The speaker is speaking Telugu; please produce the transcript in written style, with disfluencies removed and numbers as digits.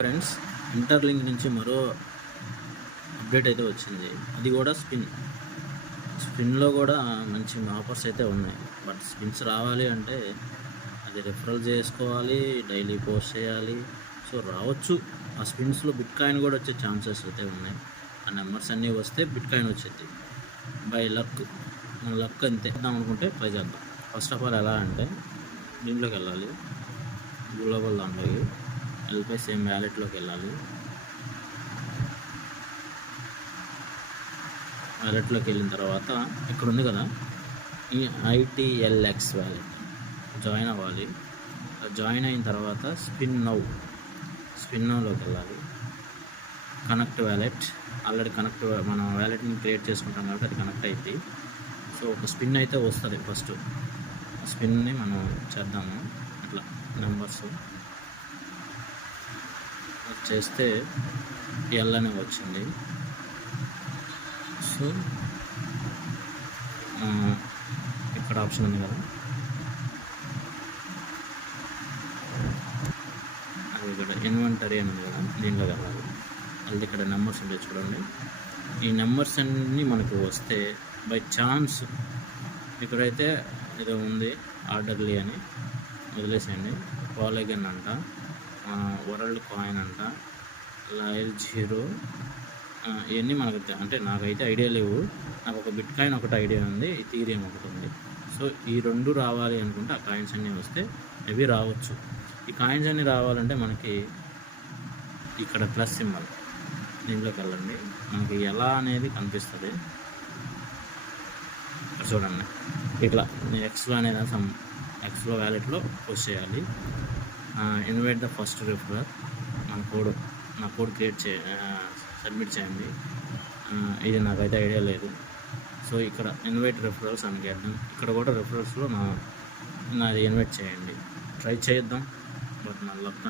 ఫ్రెండ్స్, ఇంటర్లింక్ నుంచి మరో అప్డేట్ అయితే వచ్చింది. అది కూడా స్పిన్లో కూడా మంచి ఆఫర్స్ అయితే ఉన్నాయి. బట్ స్పిన్స్ రావాలి అంటే అది రిఫరల్ చేసుకోవాలి, డైలీ పోస్ట్ చేయాలి. సో రావచ్చు. ఆ స్పిన్స్లో బిట్ కాయిన్ కూడా వచ్చే ఛాన్సెస్ అయితే ఉన్నాయి. ఆ నెంబర్స్ అన్నీ వస్తే బిట్ కాయిన్ వచ్చేది బై లక్. మన లక్ అంతే. చేద్దాం అనుకుంటే ట్రై చేద్దాం. ఫస్ట్ ఆఫ్ ఆల్ ఎలా అంటే దీంట్లోకి వెళ్ళాలి, గ్లోబల్ దాంట్లోకి వెళ్ళిపోయి సేమ్ వ్యాలెట్లోకి వెళ్ళాలి. వ్యాలెట్లోకి వెళ్ళిన తర్వాత ఇక్కడ ఉంది కదా ఈ ITLX వ్యాలెట్, జాయిన్ అవ్వాలి. జాయిన్ అయిన తర్వాత స్పిన్ నౌలోకి వెళ్ళాలి. కనెక్ట్ వ్యాలెట్ ఆల్రెడీ మనం వ్యాలెట్ని క్రియేట్ చేసుకుంటాం కాబట్టి అది కనెక్ట్ అయింది. సో ఒక స్పిన్ అయితే వస్తుంది. ఫస్ట్ స్పిన్ని మనం చేద్దాము. ఇట్లా నెంబర్స్ చేస్తే ఎల్ అనే వచ్చింది. సో ఇక్కడ ఆప్షన్ ఉంది కదా, అది ఇక్కడ ఇన్వెంటరీ అని ఉంది కదా, దీంట్లో వెళ్ళాలి. అది ఇక్కడ నెంబర్స్ ఉంటాయి చూడండి. ఈ నెంబర్స్ అన్నీ మనకు వస్తే బై ఛాన్స్ ఇక్కడైతే ఇది ఉంది ఆర్డర్లీ అని వదిలేసేయండి. పాలిగన్ అంట, వరల్డ్ కాయిన్ అంట, లైల్ 0 ఇవన్నీ మనకు అంటే నాకైతే ఐడియా లేవు. నాకు ఒక బిట్ కాయిన్ ఒకటి ఐడియా ఉంది, ఈథీరియం ఒకటి ఉంది. సో ఈ రెండు రావాలి అనుకుంటే ఆ కాయిన్స్ అన్నీ వస్తే అవి రావచ్చు. ఈ కాయిన్స్ అన్నీ రావాలంటే మనకి ఇక్కడ ప్లస్ సింబల్ దీంట్లోకి వెళ్ళండి. మనకి ఎలా అనేది కనిపిస్తుంది చూడండి. ఇట్లా ఎక్స్లో అనేది ఎక్స్లో వ్యాలెట్లో పోస్ట్ చేయాలి. ఇన్వైట్ ద ఫస్ట్ రిఫరర్, నా కోడ్ క్రియేట్ సబ్మిట్ చేయండి. ఇది నాకైతే ఐడియా లేదు. సో ఇక్కడ ఇన్వైట్ రిఫరల్స్ అని చేద్దాం. ఇక్కడ కూడా రిఫరల్స్లో నాది ఇన్వైట్ చేయండి. ట్రై చేద్దాం. బట్ నా లక్